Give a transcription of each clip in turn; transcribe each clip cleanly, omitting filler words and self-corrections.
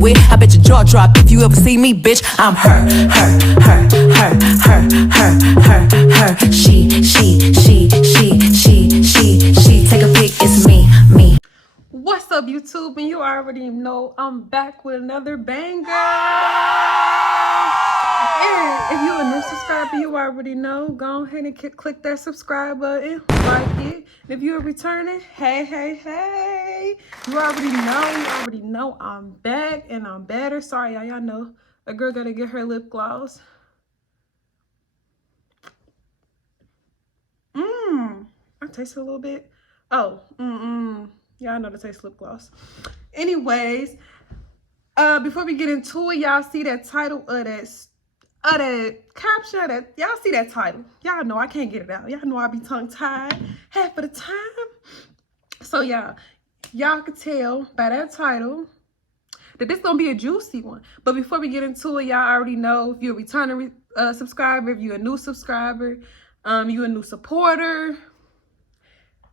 with. I bet your jaw drop if you ever see me, bitch. I'm her. She. Take a pic, it's me. What's up, YouTube? And you already know I'm back with another banger. And if you're a new subscriber, you already know. Go ahead and click that subscribe button, like it. And if you're returning, hey. You already know I'm back and I'm better. Sorry, y'all know a girl gotta get her lip gloss. I taste it a little bit. Oh, y'all know the taste lip gloss. Anyways, before we get into it, y'all see that title of that caption, that y'all see that title. Y'all know I can't get it out. Y'all know I be tongue tied half of the time. So y'all can tell by that title that this gonna be a juicy one. But before we get into it, y'all already know if you're a returning subscriber, if you're a new subscriber, you a new supporter,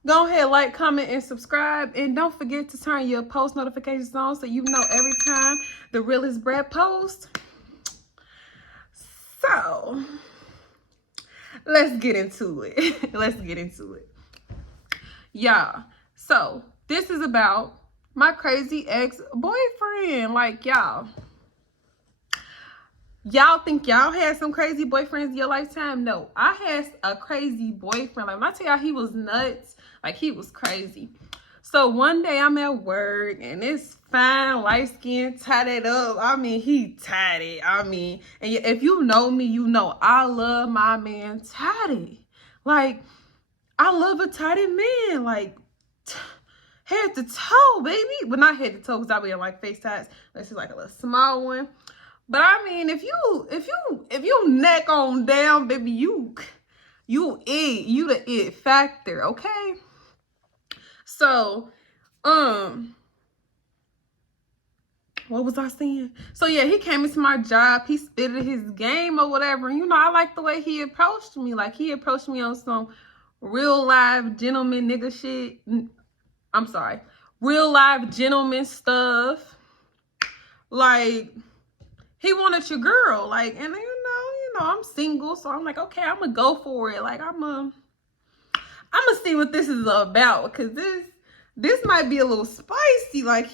go ahead, like, comment, and subscribe. And don't forget to turn your post notifications on so you know every time the realest Brad posts. So, let's get into it. Y'all, so this is about my crazy ex-boyfriend. Like, y'all think y'all had some crazy boyfriends in your lifetime? No, I had a crazy boyfriend. Like, when I tell y'all he was nuts, like, he was crazy. So one day I'm at work and this fine, light skin, tied it up. I mean, he tied it. I mean, and if you know me, you know I love my man tatted. Like, I love a tatted man, like head to toe, baby. But not head to toe, because I be in like face tats. This is like a little small one. But I mean, if you neck on down, baby, you the it factor, okay? So, what was I saying? So yeah, he came into my job, he spitted his game or whatever. And, you know, I like the way he approached me. Like, he approached me on some real live gentleman nigga shit. I'm sorry, real live gentleman stuff. Like, he wanted your girl, like, and you know, I'm single, so I'm like, okay, I'm gonna go for it. Like, I'm gonna see what this is about, because this might be a little spicy. Like,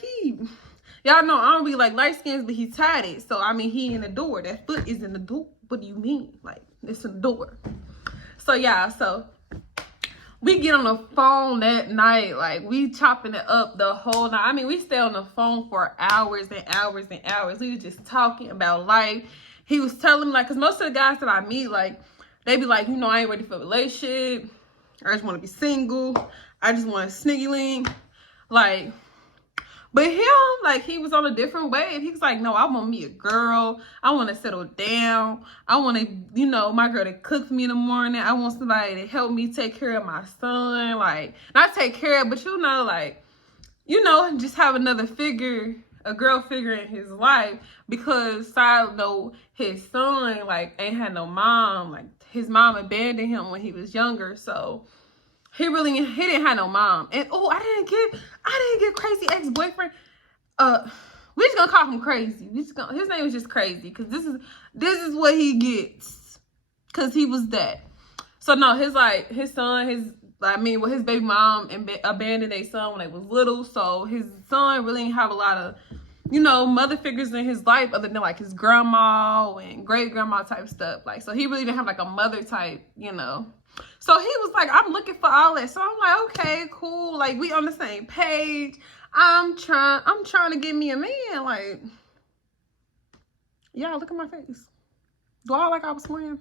y'all know I don't be like light skins, but he tied it. So I mean, he in the door. That foot is in the door. What do you mean? Like, it's in the door. So yeah, so we get on the phone that night, like, we chopping it up the whole night. I mean, we stay on the phone for hours and hours and hours. We was just talking about life. He was telling me, like, because most of the guys that I meet, like, they be like, you know, I ain't ready for a relationship. I just want to be single. I just want a sniggy link. Like, but him, like, he was on a different wave. He was like, no, I want me a girl. I want to settle down. I want to, you know, my girl to cook for me in the morning. I want somebody to help me take care of my son. Like, not take care of, but, you know, like, you know, just have another figure, a girl figure in his life. Because, side note, his son, like, ain't had no mom. Like, his mom abandoned him when he was younger. So he didn't have no mom. And I didn't get crazy ex-boyfriend. We just gonna call him crazy. His name was just crazy, because this is what he gets, because he was that. So no, his baby mom abandoned their son when they was little. So his son really didn't have a lot of, you know, mother figures in his life other than like his grandma and great grandma type stuff. Like, so he really didn't have like a mother type, you know. So he was like, I'm looking for all that. So I'm like, okay, cool. Like, we on the same page. I'm trying to get me a man. Like, y'all, look at my face. Do I look like I was playing?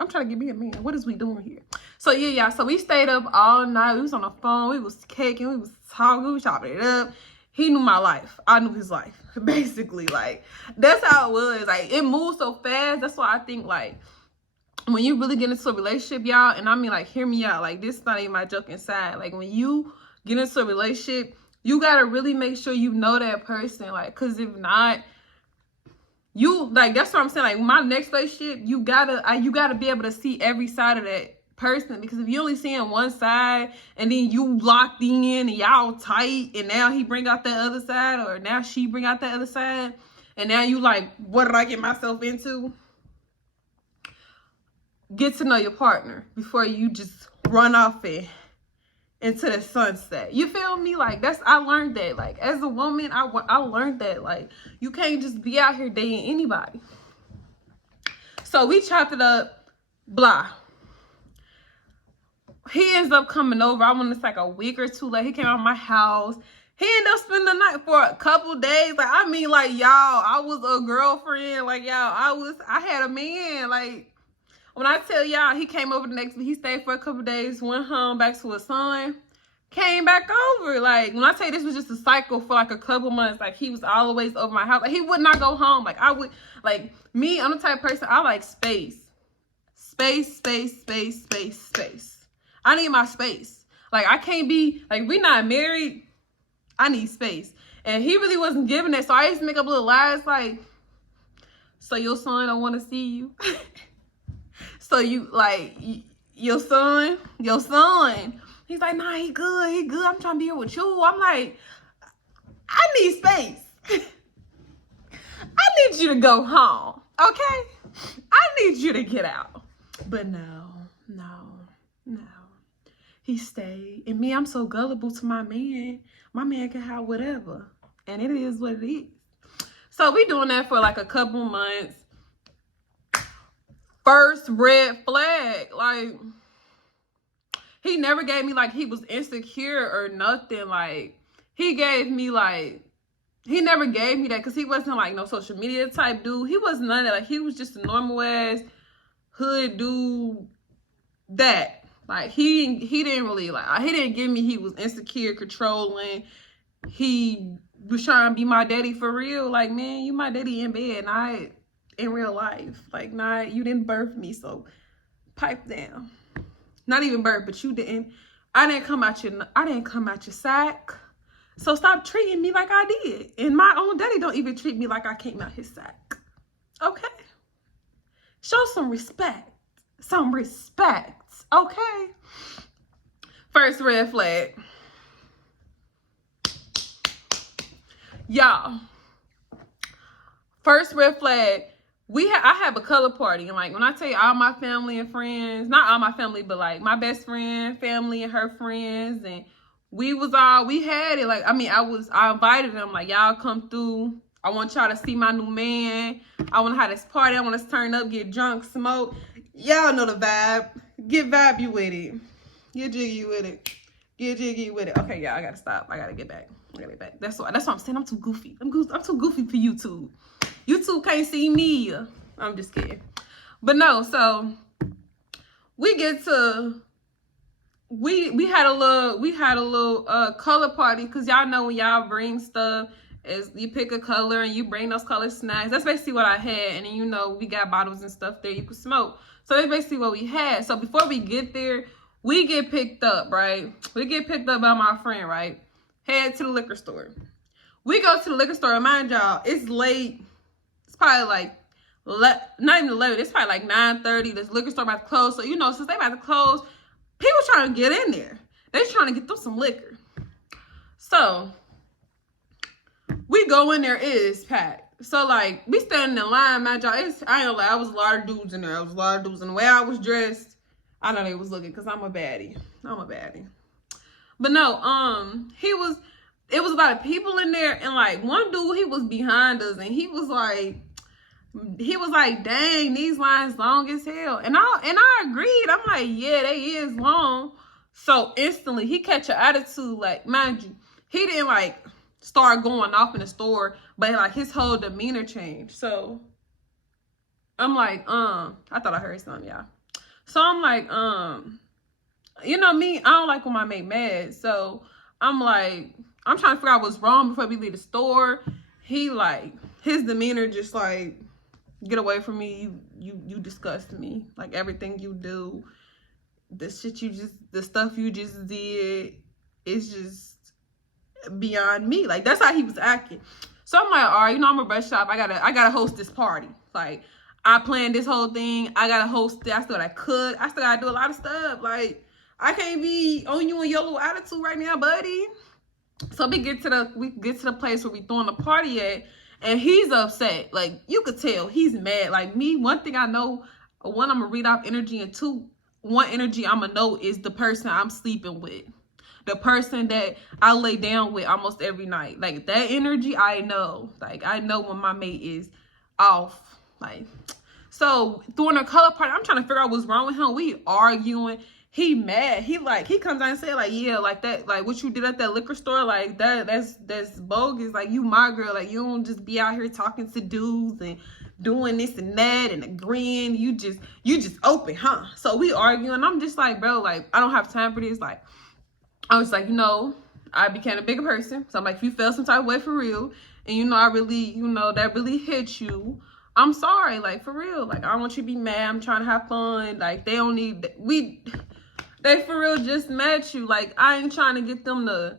I'm trying to get me a man. What is we doing here? So yeah, so we stayed up all night. We was on the phone. We was caking. We was talking. We was chopping it up. He knew my life. I knew his life. Basically, like, that's how it was. Like, it moved so fast. That's why I think, like, when you really get into a relationship, y'all, and I mean, like, hear me out. Like, this is not even my joking side. Like, when you get into a relationship, you got to really make sure you know that person. Like, because if not, you, like, that's what I'm saying. Like, my next relationship, you gotta be able to see every side of that person, because if you only seeing one side and then you locked in and y'all tight, and now he bring out that other side, or now she bring out that other side, and now you like, what did I get myself into? Get to know your partner before you just run off into the sunset. You feel me? Like, I learned that. Like, as a woman, I learned that. Like, you can't just be out here dating anybody. So we chopped it up, blah. He ends up coming over. I want to say like a week or two later. He came out of my house. He ended up spending the night for a couple days. Like, I mean, like, y'all, I was a girlfriend. Like, y'all, I had a man. Like, when I tell y'all, he came over the next week. He stayed for a couple days, went home, back to his son, came back over. Like, when I tell you this was just a cycle for like a couple months, like, he was always over my house. Like, he would not go home. Like, I would, like, me, I'm the type of person, I like space. Space, space, space, space, space. I need my space. Like, I can't be, like, we not married. I need space. And he really wasn't giving that. So I used to make up little lies like, so your son don't want to see you? So you, like, your son. He's like, nah, he good. I'm trying to be here with you. I'm like, I need space. I need you to go home, okay? I need you to get out. But no. He stayed. And me, I'm so gullible to my man. My man can have whatever. And it is what it is. So we doing that for like a couple months. First red flag. Like, he never gave me like he was insecure or nothing. Like, he gave me like, he never gave me that because he wasn't like no social media type dude. He wasn't none of that. Like, he was just a normal ass hood dude that. Like, he didn't really, like, he didn't give me he was insecure, controlling. He was trying to be my daddy for real. Like, man, you my daddy in bed, not in real life. Like, nah, you didn't birth me, so pipe down. Not even birth, but you didn't. I didn't come out your sack. So stop treating me like I did. And my own daddy don't even treat me like I came out his sack. Okay? Show some respect. Some respect. Okay? First red flag. Y'all. First red flag. I have a color party. And like, when I tell you all my family and friends, not all my family, but like my best friend, family and her friends, and we had it. Like, I mean, I invited them, like, y'all come through. I want y'all to see my new man. I want to have this party. I want us to turn up, get drunk, smoke. Y'all know the vibe. Get vibey with it. Get jiggy with it. Get jiggy with it. Okay, y'all, I gotta stop. I gotta get back. That's what I'm saying. I'm too goofy. I'm too goofy for YouTube. YouTube can't see me. I'm just kidding. But no, so we get to we had a little color party, because y'all know when y'all bring stuff, is you pick a color and you bring those color snacks. That's basically what I had. And then, you know, we got bottles and stuff there you could smoke. So that's basically what we had. So before we get there, we get picked up, right? We get picked up by my friend, right? Head to the liquor store. We go to the liquor store, and mind y'all, it's late. It's probably like, not even 11. It's probably like 9:30. This liquor store about to close. So, you know, since they about to close, people trying to get in there. They trying to get them some liquor. So we go in there, it is packed. So, like, we standing in line, man, y'all. I ain't gonna lie, I was a lot of dudes in there. And the way I was dressed, I know they was looking, because I'm a baddie. But no, it was a lot of people in there, and like one dude, he was behind us, and he was like, dang, these lines long as hell. And I agreed. I'm like, yeah, they is long. So instantly he catch an attitude, like, mind you, he didn't like start going off in the store, but like his whole demeanor changed. So I'm like, I thought I heard something, y'all. So I'm like, you know me, I don't like when my mate mad. So I'm like, I'm trying to figure out what's wrong before we leave the store. He like, his demeanor just like, get away from me. You disgust me. Like, everything you do, the stuff you just did, is just beyond me. Like, that's how he was acting. So I'm like, all right, you know, I'm a brush shop. I gotta host this party. Like, I planned this whole thing. I gotta host it. I still gotta cook. I still gotta do a lot of stuff. Like, I can't be on you and your little attitude right now, buddy. So we get to the place where we throwing the party at, and he's upset. Like, you could tell he's mad. Like me, one thing I know, one, I'm gonna read off energy, and two, one energy I'm gonna know is the person I'm sleeping with. The person that I lay down with almost every night. Like, that energy, I know. Like, I know when my mate is off. Like, so during a color party, I'm trying to figure out what's wrong with him. We arguing. He mad. He comes out and say, like, yeah, like that, like what you did at that liquor store, like that's bogus. Like, you my girl. Like, you don't just be out here talking to dudes and doing this and that and agreeing. You just open, huh? So we arguing. I'm just like, bro, like, I don't have time for this. Like, I was like, I became a bigger person. So I'm like, if you felt some type of way for real, and I really, that really hit you, I'm sorry, like, for real. Like, I don't want you to be mad. I'm trying to have fun. Like, they for real just met you. Like, I ain't trying to get them to,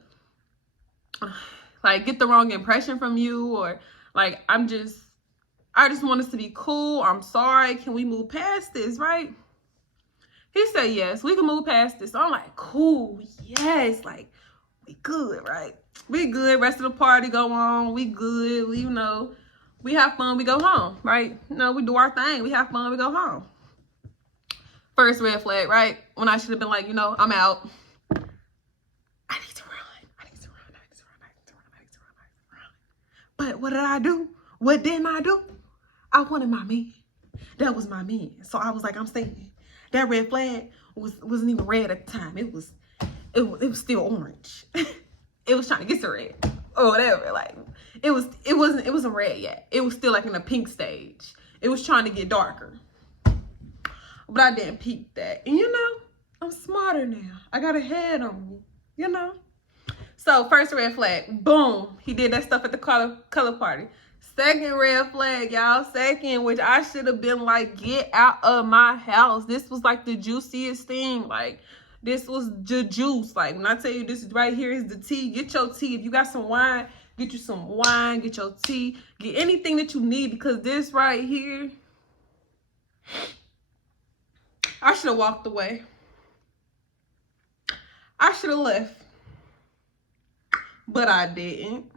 like, get the wrong impression from you, or, like, I just want us to be cool. I'm sorry. Can we move past this, right? He said, yes, we can move past this. So I'm like, cool, yes, like, we good, right? We good. Rest of the party go on. We good. We have fun. We go home, right? We do our thing. We have fun. We go home. First red flag, right? When I should have been like, I'm out. I need to run. But what did I do? What didn't I do? I wanted my man. That was my man. So I was like, I'm staying. That red flag wasn't even red at the time. It was still orange. It was trying to get to red or whatever. Like, it wasn't red yet. It was still like in the pink stage. It was trying to get darker. But I didn't peep that. And I'm smarter now. I got a head on me, So first red flag, boom. He did that stuff at the color party. Second red flag, y'all. Second, which I should have been like, get out of my house. This was like the juiciest thing. Like, this was the juice. Like, when I tell you this right here is the tea, get your tea. If you got some wine, get you some wine, get your tea, get anything that you need, because this right here, I should have walked away. I should have left. But I didn't.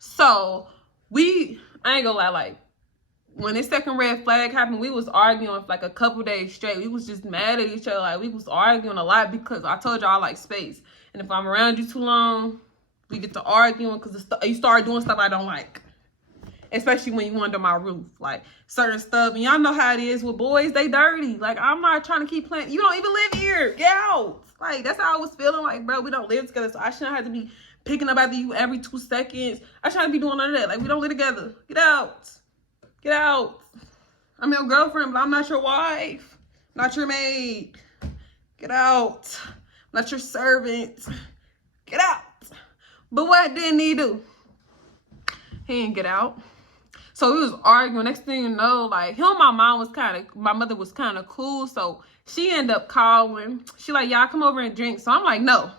So, I ain't gonna lie, like, when this second red flag happened, we was arguing for like a couple days straight. We was just mad at each other. Like, we was arguing a lot because I told y'all I like space. And if I'm around you too long, we get to arguing because you start doing stuff I don't like. Especially when you under my roof. Like, certain stuff. And y'all know how it is with boys. They dirty. Like, I'm not trying to keep playing. You don't even live here. Get out. Like, that's how I was feeling. Like, bro, we don't live together. So I shouldn't have to be picking up after you every 2 seconds. I shouldn't be doing none of that. Like, we don't live together. Get out. Get out. I'm your girlfriend, but I'm not your wife. Not your maid. Get out. Not your servant. Get out. But what didn't he do? He didn't get out. So we was arguing. Next thing you know, like, him and my mother was kind of cool. So she ended up calling. She like, y'all come over and drink. So I'm like, no.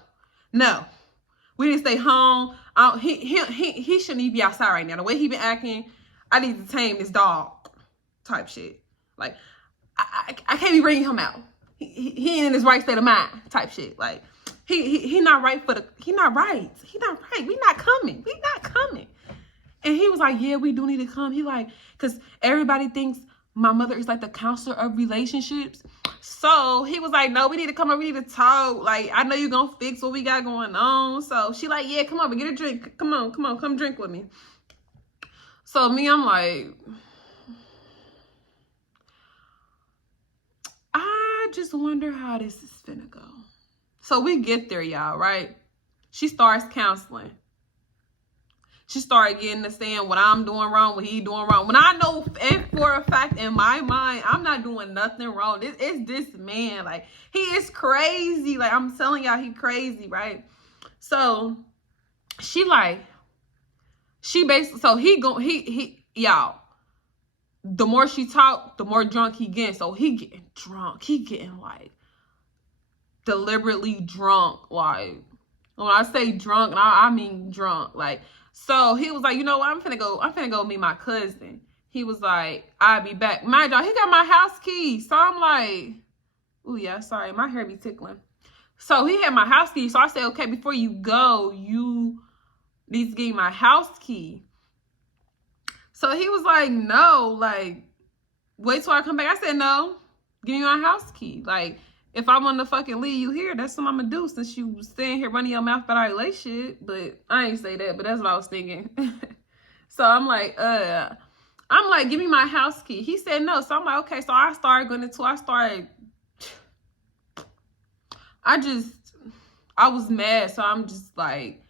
We need to stay home. He shouldn't even be outside right now. The way he been acting, I need to tame this dog type shit. Like, I can't be bringing him out. He ain't in his right state of mind type shit. Like, he not right. He not right. We not coming. And he was like, yeah, we do need to come. He like, because everybody thinks my mother is like the counselor of relationships. So he was like, no, we need to come over. We need to talk. Like, I know you're going to fix what we got going on. So she like, yeah, come over, get a drink. Come on, come drink with me. So me, I'm like, I just wonder how this is finna go. So we get there, y'all, right? She starts counseling. She started getting to saying what I'm doing wrong, what he doing wrong. When I know for a fact in my mind, I'm not doing nothing wrong. It's this man. Like, he is crazy. Like, I'm telling y'all, he crazy, right? So she basically, so y'all, the more she talked, the more drunk he getting. So he getting drunk. He getting like deliberately drunk. Like, when I say drunk, I mean drunk. Like, so he was like, you know what? I'm finna go meet my cousin. he was like, I'll be back. Mind y'all, he got my house key. So I'm like, oh yeah, sorry, my hair be tickling. So he had my house key. So I said, okay, before you go, you need to give me my house key. So he was like, no, like, wait till I come back. I said, no, give me my house key. Like, if I want to fucking leave you here, that's what I'm going to do, since you staying here running your mouth about our relationship. But I ain't say that, but that's what I was thinking. So I'm like, give me my house key. He said no. So I'm like, okay. So I started going into, I was mad. So I'm just like,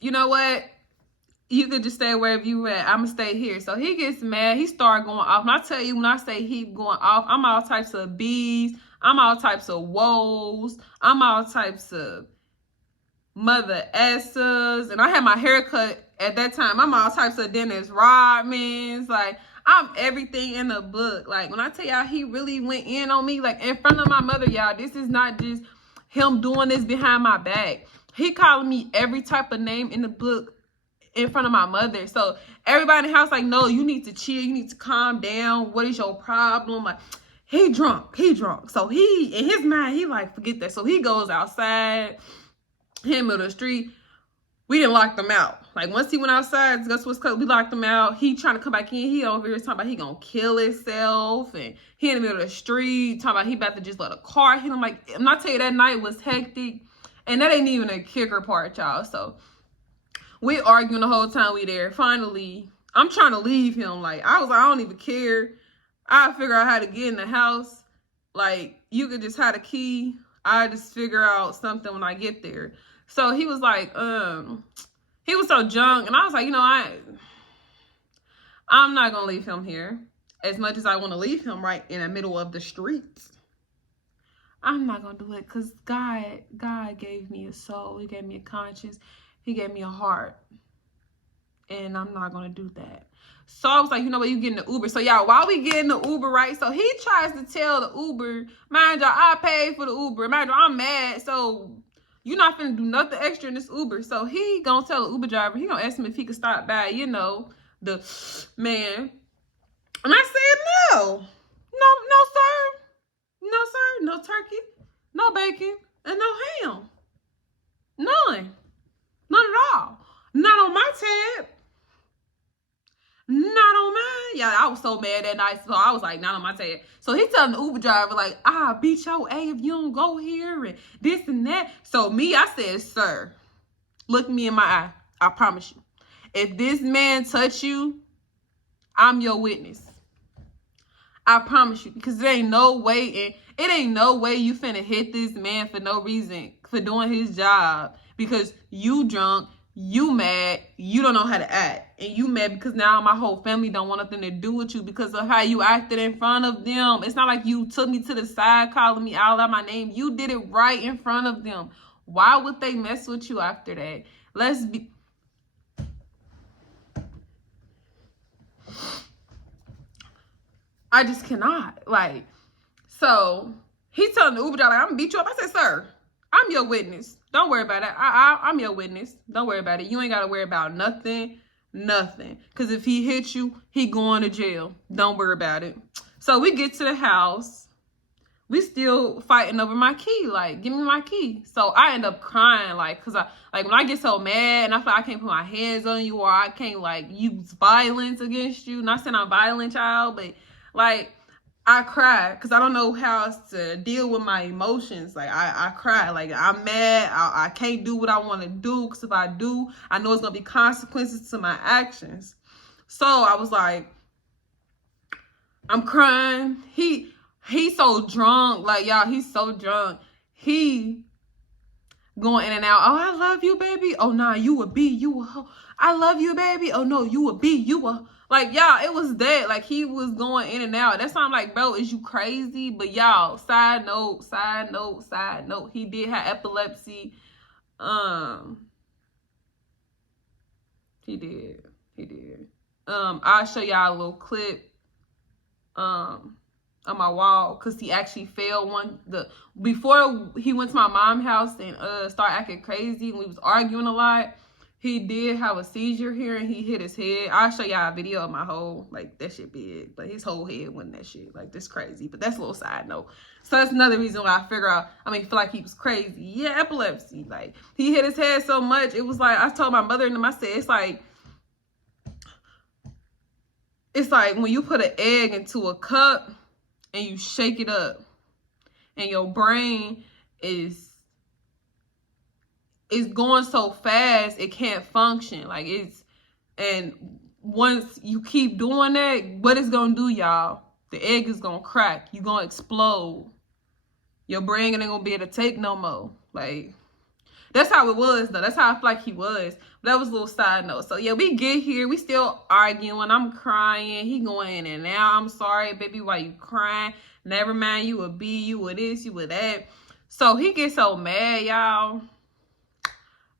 you know what? You could just stay wherever you at. I'm going to stay here. So he gets mad. He started going off. And I tell you, when I say he going off, I'm all types of B's. I'm all types of woes. I'm all types of mother essers. And I had my haircut at that time. I'm all types of Dennis Rodmans. Like, I'm everything in the book. Like, when I tell y'all, he really went in on me, like, in front of my mother, y'all. This is not just him doing this behind my back. He calling me every type of name in the book in front of my mother. So everybody in the house like, no, you need to chill. You need to calm down. What is your problem? Like, he drunk. So he, in his mind, he like, forget that. So he goes outside, him in the street. We didn't lock them out. Like, once he went outside, that's what's called, we locked him out. He trying to come back in. He over here talking about he gonna kill himself. And he in the middle of the street talking about he about to just let a car hit him. Like, I'm not telling you, that night was hectic. And that ain't even a kicker part, y'all. So we arguing the whole time we there. Finally, I'm trying to leave him. Like, I was like, I don't even care. I'll figure out how to get in the house. Like, you could just have the key. I just figure out something when I get there. So he was like, he was so drunk. And I was like, you know, I'm not going to leave him here. As much as I want to leave him right in the middle of the streets, I'm not going to do it, because God gave me a soul. He gave me a conscience. He gave me a heart. And I'm not going to do that. So I was like, you know what, you get in the Uber. So y'all, while we get in the Uber, right? So he tries to tell the Uber, mind y'all, I paid for the Uber. Mind y'all, I'm mad. So you're not finna do nothing extra in this Uber. So he gonna tell the Uber driver, he gonna ask him if he could stop by, you know, the man. And I said, no, sir. No, sir. No turkey, no bacon, and no ham. None at all. Not on my tab. Not on mine. Yeah, I was so mad that night. So I was like, not on my tab. So he telling the Uber driver, like, I'll beat your A if you don't go here and this and that. So me, I said, sir, look me in my eye. I promise you. If this man touch you, I'm your witness. I promise you. Because there ain't no way, and it ain't no way you finna hit this man for no reason, for doing his job. Because you drunk. You mad, you don't know how to act. And you mad because now my whole family don't want nothing to do with you because of how you acted in front of them. It's not like you took me to the side calling me out of my name. You did it right in front of them. Why would they mess with you after that? Let's be... I just cannot. Like, so he telling the Uber driver, like, I'm gonna beat you up. I said, sir, I'm your witness. Don't worry about it. I'm your witness. Don't worry about it. You ain't got to worry about nothing. Because if he hits you, he going to jail. Don't worry about it. So we get to the house. We still fighting over my key. Like, give me my key. So I end up crying. Like, because when I get so mad and I feel like I can't put my hands on you or I can't, like, use violence against you. Not saying I'm a violent child, but, like, I cry because I don't know how else to deal with my emotions. Like, I cry. Like, I'm mad. I can't do what I want to do because if I do, I know it's going to be consequences to my actions. So I was like, I'm crying. He's so drunk. Like, y'all, he's so drunk. He going in and out. Oh, I love you, baby. Oh, nah, you a B. You a hoe. I love you, baby. Oh, no, you a B. You a... Like, y'all, it was that. Like, he was going in and out. That's why I'm like, bro, is you crazy? But, y'all, side note. He did have epilepsy. He did. I'll show y'all a little clip on my wall because he actually failed before he went to my mom's house and started acting crazy and we was arguing a lot. He did have a seizure here and he hit his head. I'll show y'all a video of my whole, like, that shit big. But his whole head wasn't that shit. Like, that's crazy. But that's a little side note. So that's another reason why I figure out, feel like he was crazy. Yeah, epilepsy. Like, he hit his head so much. It was like, I told my mother and them, I said, it's like when you put an egg into a cup and you shake it up and your brain is going so fast it can't function. Like, and once you keep doing that, what it's gonna do, y'all, the egg is gonna crack. You gonna explode. Your brain ain't gonna be able to take no more. Like, that's how it was though. That's how I feel like he was. But that was a little side note. So yeah, we get here, we still arguing. I'm crying. He going in and out. I'm sorry, baby, why you crying? Never mind, you a B, you a this, you a that. So he gets so mad, y'all,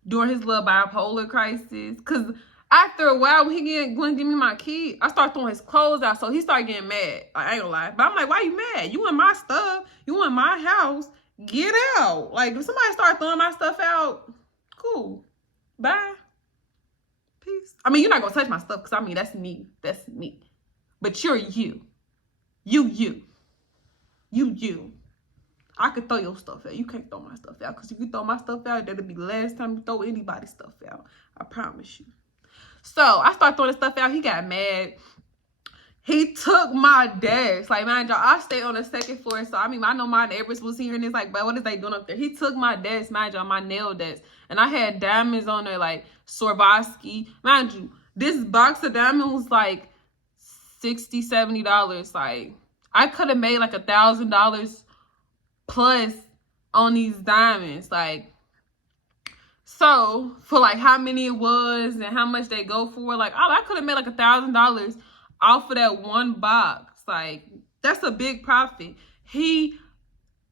during his little bipolar crisis. Because after a while, when he wouldn't give me my key, I start throwing his clothes out. So he started getting mad. Like, I ain't gonna lie. But I'm like, why you mad? You in my stuff. You in my house. Get out. Like, if somebody start throwing my stuff out, cool. Bye. Peace. You're not gonna touch my stuff because, that's me. That's me. But you're you. You. I could throw your stuff out. You can't throw my stuff out. Because if you throw my stuff out, that'll be the last time you throw anybody's stuff out. I promise you. So I started throwing the stuff out. He got mad. He took my desk. Like, man, y'all, I stay on the second floor. So, I know my neighbors was here. And it's like, but what is they doing up there? He took my desk, mind y'all, my nail desk. And I had diamonds on there, like Swarovski. Mind you, this box of diamonds was like $60, $70. Like, I could have made like $1,000 plus on these diamonds. Like, so for like how many it was and how much they go for, like, I could have made like $1,000 off of that one box. Like, that's a big profit. He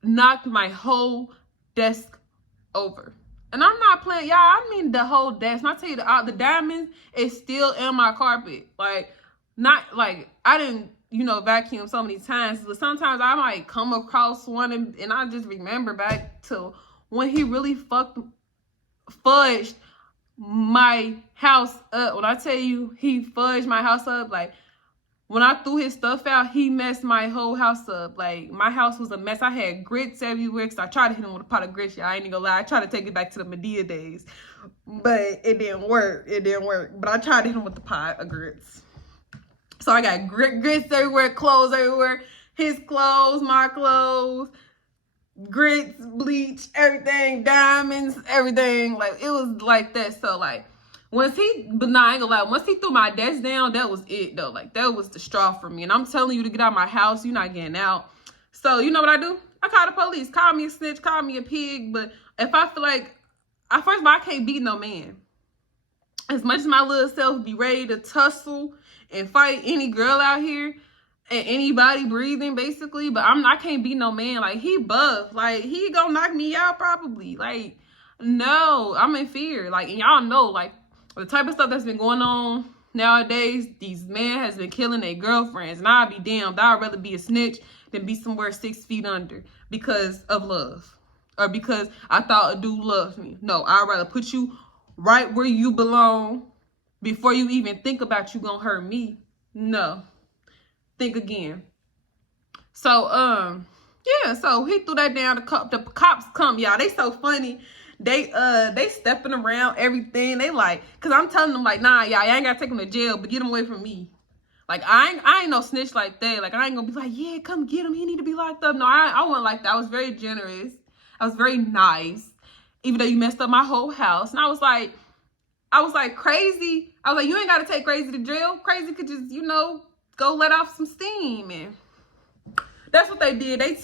knocked my whole desk over. And I'm not playing, y'all. The whole desk. And I tell you, the diamonds is still in my carpet. Like, not like I didn't, vacuum so many times, but sometimes I might come across one and I just remember back to when he really fudged my house up. When I tell you he fudged my house up, like, when I threw his stuff out, he messed my whole house up. Like, my house was a mess. I had grits everywhere because I tried to hit him with a pot of grits. Y'all, I ain't even gonna lie. I tried to take it back to the Medea days, but it didn't work. But I tried to hit him with the pot of grits. So I got grits everywhere, clothes everywhere. His clothes, my clothes, grits, bleach, everything, diamonds, everything. Like, it was like that. So, like, I ain't gonna lie, once he threw my desk down, that was it, though. Like, that was the straw for me. And I'm telling you to get out of my house, you're not getting out. So, you know what I do? I call the police. Call me a snitch, call me a pig. But if I feel like, first of all, I can't beat no man. As much as my little self be ready to tussle and fight any girl out here and anybody breathing, basically, but I can't beat no man. Like, he buff. Like, he gonna knock me out probably. Like, no, I'm in fear. Like, and y'all know, like, the type of stuff that's been going on nowadays, these men has been killing their girlfriends. And I'd be damned. I'd rather be a snitch than be somewhere 6 feet under because of love. Or because I thought a dude loved me. No, I'd rather put you right where you belong before you even think about you gonna hurt me. No. Think again. So, yeah, so he threw that down. The cops come, y'all. They so funny. They stepping around everything. They like, cause I'm telling them like, nah, y'all ain't gotta take him to jail, but get him away from me. Like, I ain't no snitch like that. Like, I ain't gonna be like, yeah, come get him. He need to be locked up. No, I wasn't like that. I was very generous. I was very nice, even though you messed up my whole house. And I was like, crazy. I was like, you ain't gotta take crazy to jail. Crazy could just, go let off some steam. And that's what they did. They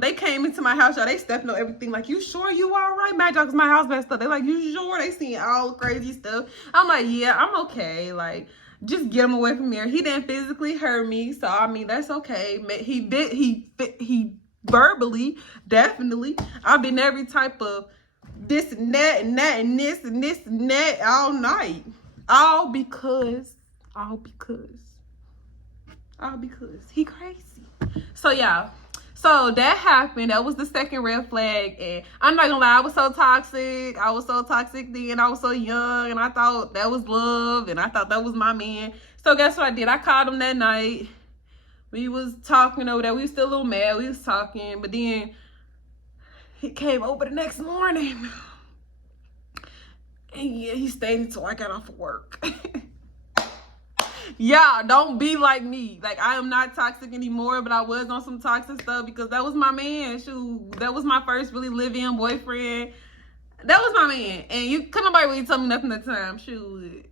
they came into my house, y'all. They stepping on everything. Like, you sure you all right, man? Cause my house messed up. They like, you sure? They seeing all the crazy stuff. I'm like, yeah, I'm okay. Like, just get him away from here. He didn't physically hurt me, so that's okay. He verbally, definitely. I've been every type of this and that and that and this and this and that all night. All because he crazy. So, y'all. So that happened. That was the second red flag. And I'm not gonna lie, I was so toxic. I was so toxic then. I was so young, and I thought that was love, and I thought that was my man. So guess what I did? I called him that night. We was talking over there. We was still a little mad. We was talking, but then he came over the next morning. And yeah, he stayed until I got off of work. Yeah, don't be like me. Like, I am not toxic anymore, but I was on some toxic stuff because that was my man. Shoot, that was my first really live-in boyfriend. That was my man. And you couldn't nobody really tell me nothing at the time. Shoot.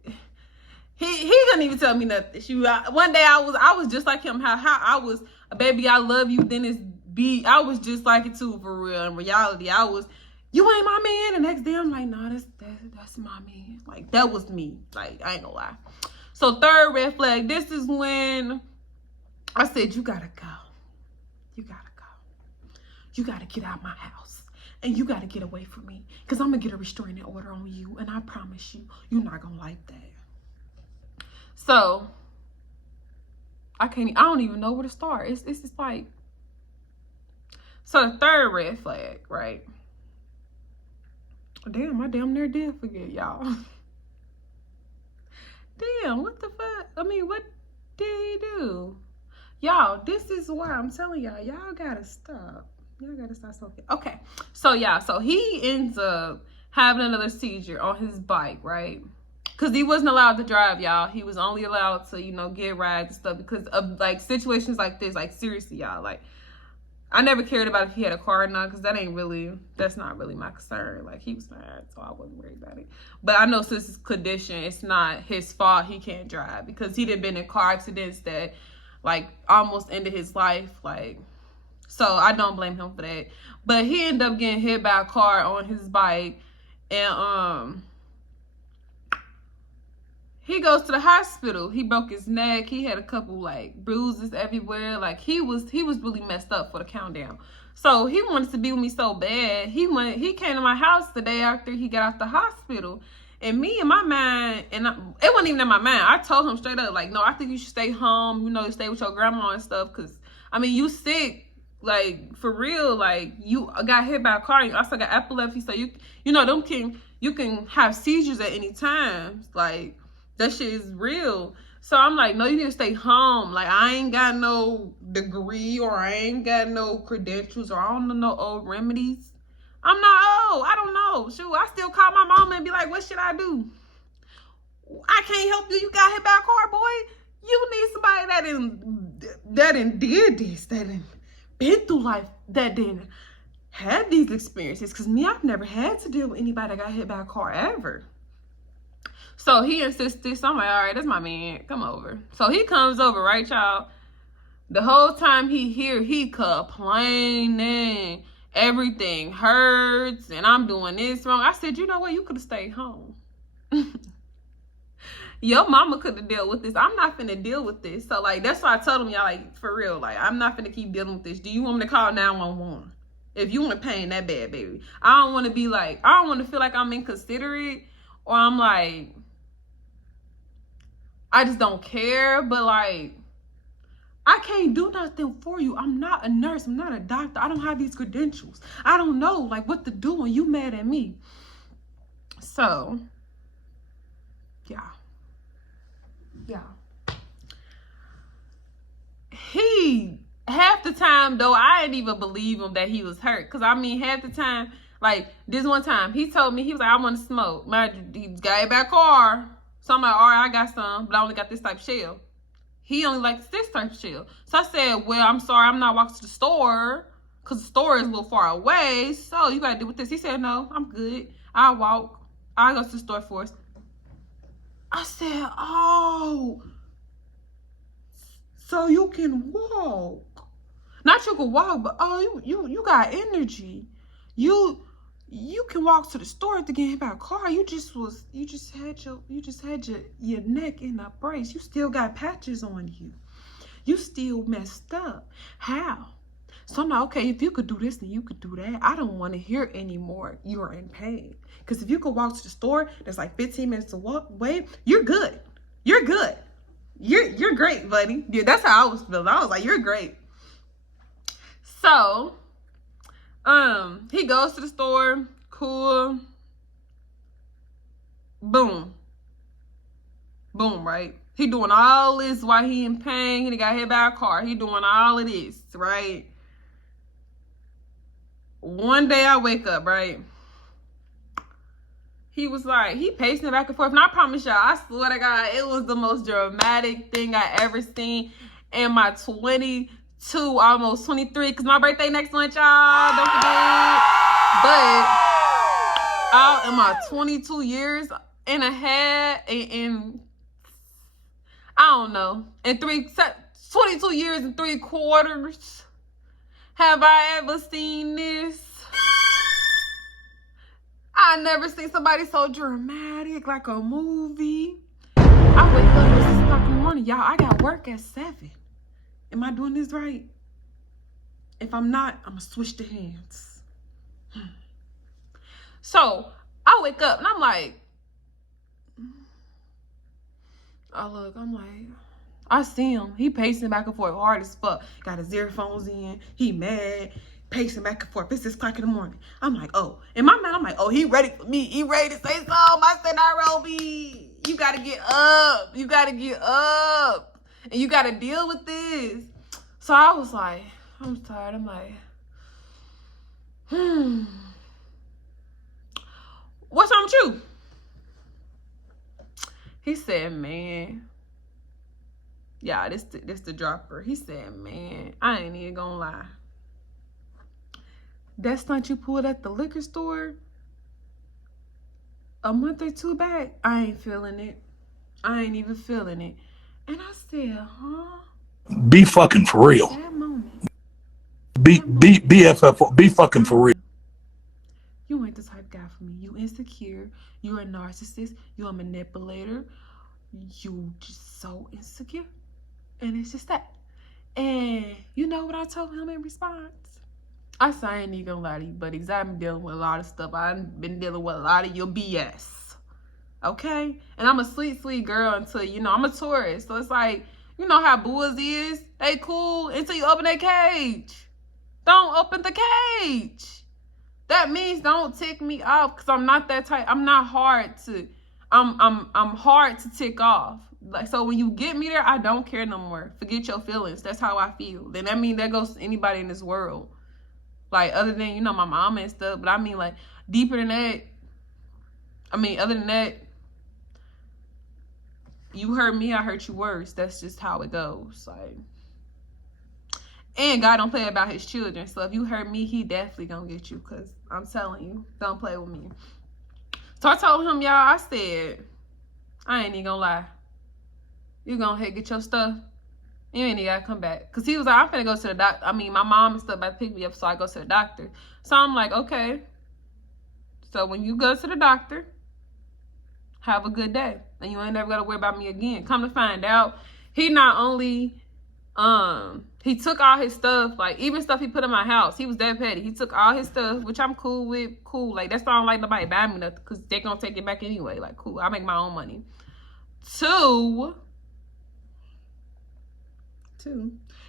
He couldn't even tell me nothing. Shoot, one day I was just like him. How I was, baby, I love you. Then I was just like it too, for real. In reality, I was, you ain't my man. The next day I'm like, nah, that's my man. Like, that was me. Like, I ain't gonna lie. So third red flag, this is when I said, you gotta go. You gotta go. You gotta get out of my house. And you gotta get away from me. Because I'm gonna get a restraining order on you. And I promise you, you're not gonna like that. So, I don't even know where to start. It's just like, so the third red flag, right? Damn, I damn near did forget, y'all. Damn, what the fuck? I mean, what did he do? Y'all, this is why I'm telling y'all, y'all gotta stop. Y'all gotta stop smoking. Okay, so yeah, so he ends up having another seizure on his bike, right? Because he wasn't allowed to drive, y'all. He was only allowed to, you know, get rides and stuff because of, like, situations like this. Like, seriously, y'all, like, I never cared about if he had a car or not because that's not really my concern. Like, he was mad, so I wasn't worried about it. But I know since his condition, it's not his fault he can't drive because he done been in car accidents that, like, almost ended his life. Like, so I don't blame him for that. But he ended up getting hit by a car on his bike, and he goes to the hospital. He broke his neck. He had a couple, like, bruises everywhere. Like, he was really messed up for the countdown. So he wanted to be with me so bad. He came to my house the day after he got out the hospital. And me in my mind, and it wasn't even in my mind. I told him straight up, like, no, I think you should stay home. You know, stay with your grandma and stuff. Because, I mean, you sick. Like, for real. Like, you got hit by a car. You also got epilepsy. So, you know, you can have seizures at any time. Like, that shit is real. So I'm like, no, you need to stay home. Like, I ain't got no degree or I ain't got no credentials or I don't know no old remedies. I'm not old. I don't know. Shoot, I still call my mama and be like, what should I do? I can't help you. You got hit by a car, boy. You need somebody that did this, that been through life, that didn't had these experiences. Because me, I've never had to deal with anybody that got hit by a car ever. So he insisted. So I'm like, all right, that's my man. Come over. So he comes over, right, y'all? The whole time he complaining. Everything hurts and I'm doing this wrong. I said, you know what? You could have stayed home. Your mama could have dealt with this. I'm not finna deal with this. So, like, that's why I told him, y'all, like, for real, like, I'm not finna keep dealing with this. Do you want me to call 911? If you want pain that bad, baby. I don't want to be like, I don't want to feel like I'm inconsiderate or I'm like, I just don't care. But, like, I can't do nothing for you. I'm not a nurse. I'm not a doctor. I don't have these credentials. I don't know, like, what to do when you mad at me. So, yeah. He, half the time, though, I didn't even believe him that he was hurt. Because, I mean, half the time, like, this one time, he told me, he was like, I want to smoke. He got hit by a car. So, I'm like, all right, I got some, but I only got this type of shell. He only likes this type of shell. So I said, well, I'm sorry, I'm not walking to the store because the store is a little far away. So you got to deal with this. He said, no, I'm good. I'll walk. I'll go to the store first. I said, oh, so you can walk. Not you can walk, but oh, you got energy. You can walk to the store to get hit by a car. You just had your neck in a brace. You still got patches on you. You still messed up. How? So I'm like, okay, if you could do this, then you could do that. I don't want to hear anymore. You're in pain. Because if you could walk to the store, that's like 15 minutes away, you're good. You're good. You're great, buddy. Yeah, that's how I was feeling. I was like, you're great. So, he goes to the store. Cool. Boom. Boom, right? He doing all this while he in pain. He got hit by a car. He doing all of this, right? One day I wake up, right? He was like, he pacing back and forth. And I promise y'all, I swear to God, it was the most dramatic thing I ever seen in my 22, almost 23. Because my birthday next month, y'all. Don't forget. But out in my 22 years and a half, and I don't know, in 22 years and 3/4, have I ever seen this? I never seen somebody so dramatic, like a movie. I wake up at 6 o'clock in the morning. Y'all, I got work at 7. Am I doing this right? If I'm not, I'm going to switch the hands. So, I wake up and I'm like, I'm like, I see him. He pacing back and forth hard as fuck. Got his earphones in. He mad. Pacing back and forth. It's 6 o'clock in the morning. I'm like, oh. In my mind, I'm like, oh, he ready for me. He ready to say something. I said, Nairobi, you got to get up. You got to get up. And you got to deal with this. So I was like, I'm tired. I'm like, what's wrong with you? He said, man. Yeah, this the dropper. He said, man, I ain't even gonna lie. That stunt you pulled at the liquor store a month or 2 back, I ain't feeling it. I ain't even feeling it. And I said, huh? Be fucking for real. That moment. Be fucking for real. You ain't the type of guy for me. You insecure. You're a narcissist. You're a manipulator. You just so insecure. And it's just that. And you know what I told him in response? I said, I ain't even gonna lie to you, buddy, because I've been dealing with a lot of stuff. I've been dealing with a lot of your BS. Okay? And I'm a sweet, sweet girl until, you know, I'm a tourist. So it's like, you know how boys is? They cool until you open their cage. Don't open the cage. That means don't tick me off, because I'm not that type. I'm not hard to, I'm hard to tick off. Like, so when you get me there, I don't care no more. Forget your feelings. That's how I feel. Then that means that goes to anybody in this world. Like, other than, you know, my mama and stuff. But I mean, like, deeper than that. I mean, other than that, you hurt me, I hurt you worse. That's just how it goes. Like, and God don't play about his children. So if you hurt me, he definitely gonna get you. Because I'm telling you, don't play with me. So I told him, y'all, I said, I ain't even gonna lie. You gonna head get your stuff. You ain't even gotta come back. Because he was like, I'm finna go to the doctor. I mean, my mom and stuff about to pick me up, so I go to the doctor. So I'm like, okay. So when you go to the doctor, have a good day. And you ain't never gotta worry about me again. Come to find out, he not only, he took all his stuff, like, even stuff he put in my house. He was that petty. He took all his stuff, which I'm cool with. Cool. Like, that's why I don't like nobody buy me nothing, because they gonna take it back anyway. Like, cool. I make my own money. Two,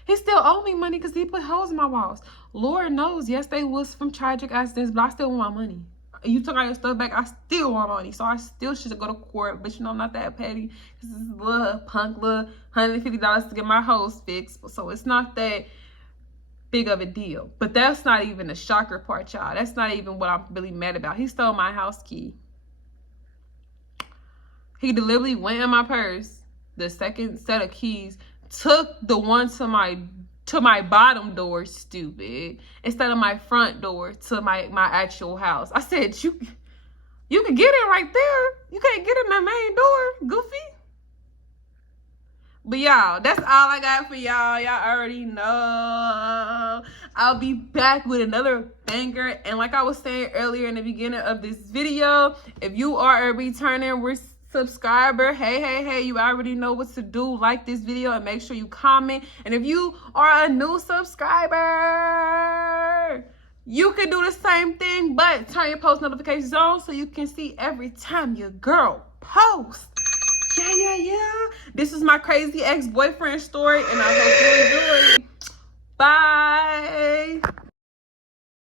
he still owe me money because he put holes in my walls. Lord knows, yes, they was from tragic accidents, but I still want my money. You took all your stuff back, I still want money. So I still should go to court, but you know, I'm not that petty. This is a little punk, little $150 to get my hose fixed. So it's not that big of a deal. But that's not even the shocker part, y'all. That's not even what I'm really mad about. He stole my house key. He deliberately went in my purse, the second set of keys, took the one to my bottom door, stupid, instead of my front door to my actual house. I said, you can get in right there. You can't get in the main door, goofy. But y'all, that's all I got for y'all. Y'all already know. I'll be back with another banger. And like I was saying earlier in the beginning of this video, if you are a returning subscriber, hey, you already know what to do. Like this video and make sure you comment. And if you are a new subscriber, you can do the same thing, but turn your post notifications on so you can see every time your girl posts. Yeah. This is my crazy ex-boyfriend story, and I hope you enjoy it. Bye.